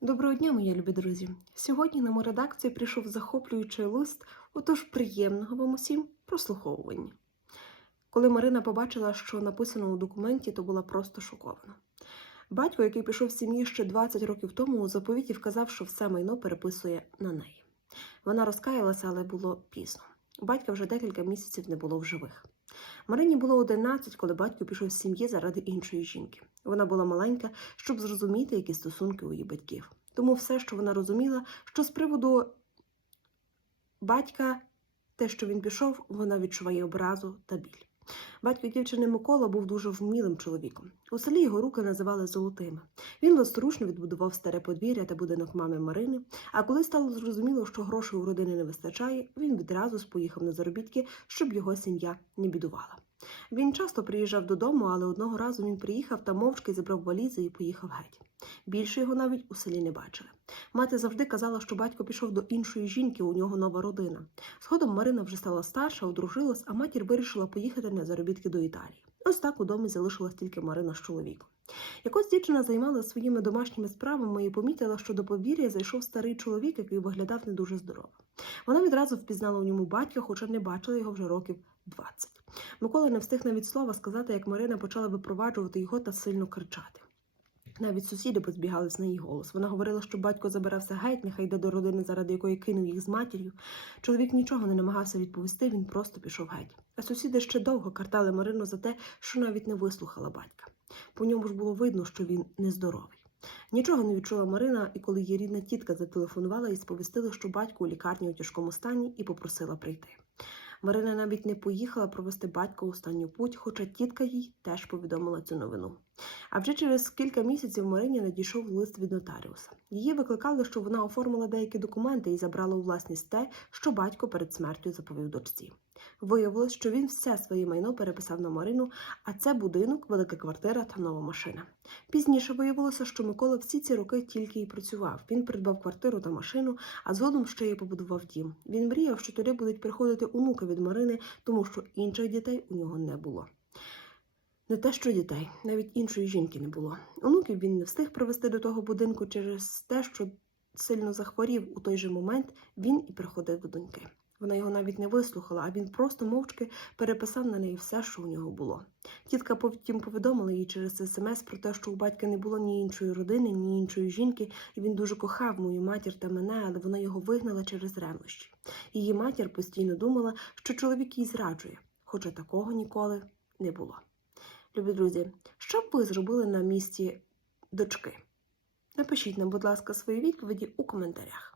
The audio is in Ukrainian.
Доброго дня, мої любі друзі! Сьогодні на мою редакцію прийшов захоплюючий лист, отож приємного вам усім прослуховування. Коли Марина побачила, що написано у документі, то була просто шокована. Батько, який пішов з сім'ї ще 20 років тому, у заповіті вказав, що все майно переписує на неї. Вона розкаялася, але було пізно. Батька вже декілька місяців не було в живих. Марині було 11, коли батько пішов з сім'ї заради іншої жінки. Вона була маленька, щоб зрозуміти, які стосунки у її батьків. Тому все, що вона розуміла, що з приводу батька, те, що він пішов, вона відчуває образу та біль. Батько дівчини Микола був дуже вмілим чоловіком. У селі його руки називали золотими. Він власторучно відбудував старе подвір'я та будинок мами Марини. А коли стало зрозуміло, що грошей у родини не вистачає, він відразу споїхав на заробітки, щоб його сім'я не бідувала. Він часто приїжджав додому, але одного разу він приїхав та мовчки зібрав валізи і поїхав геть. Більше його навіть у селі не бачили. Мати завжди казала, що батько пішов до іншої жінки, у нього нова родина. Згодом Марина вже стала старша, одружилась, а матір вирішила поїхати на заробітки до Італії. Ось так у домі залишилась тільки Марина з чоловіком. Якось дівчина займалася своїми домашніми справами і помітила, що до повір'я зайшов старий чоловік, який виглядав не дуже здорово. Вона відразу впізнала у ньому батька, хоча не бачила його вже років 20. Микола не встиг навіть слова сказати, як Марина почала випроваджувати його та сильно кричати. Навіть сусіди позбігались на її голос. Вона говорила, що батько забирався геть, нехай йде до родини, заради якої кинув їх з матір'ю. Чоловік нічого не намагався відповісти, він просто пішов геть. А сусіди ще довго картали Марину за те, що навіть не вислухала батька. По ньому ж було видно, що він нездоровий. Нічого не відчула Марина, і коли її рідна тітка зателефонувала і сповістила, що батько у лікарні у тяжкому стані, і попросила прийти. Марина навіть не поїхала провести батька у останню путь, хоча тітка їй теж повідомила цю новину. А вже через кілька місяців Марині надійшов лист від нотаріуса. Її викликали, що вона оформила деякі документи і забрала у власність те, що батько перед смертю заповів дочці. Виявилось, що він все своє майно переписав на Марину, а це будинок, велика квартира та нова машина. Пізніше виявилося, що Микола всі ці роки тільки і працював. Він придбав квартиру та машину, а згодом ще й побудував дім. Він мріяв, що туди будуть приходити онуки від Марини, тому що інших дітей у нього не було. Не те, що дітей, навіть іншої жінки не було. Онуків він не встиг привезти до того будинку через те, що сильно захворів у той же момент він і приходив до доньки. Вона його навіть не вислухала, а він просто мовчки переписав на неї все, що у нього було. Тітка потім повідомила їй через смс про те, що у батька не було ні іншої родини, ні іншої жінки, і він дуже кохав мою матір та мене, але вона його вигнала через ревнощі. Її матір постійно думала, що чоловік їй зраджує, хоча такого ніколи не було. Любі друзі, що б ви зробили на місці дочки? Напишіть нам, будь ласка, свої відповіді у коментарях.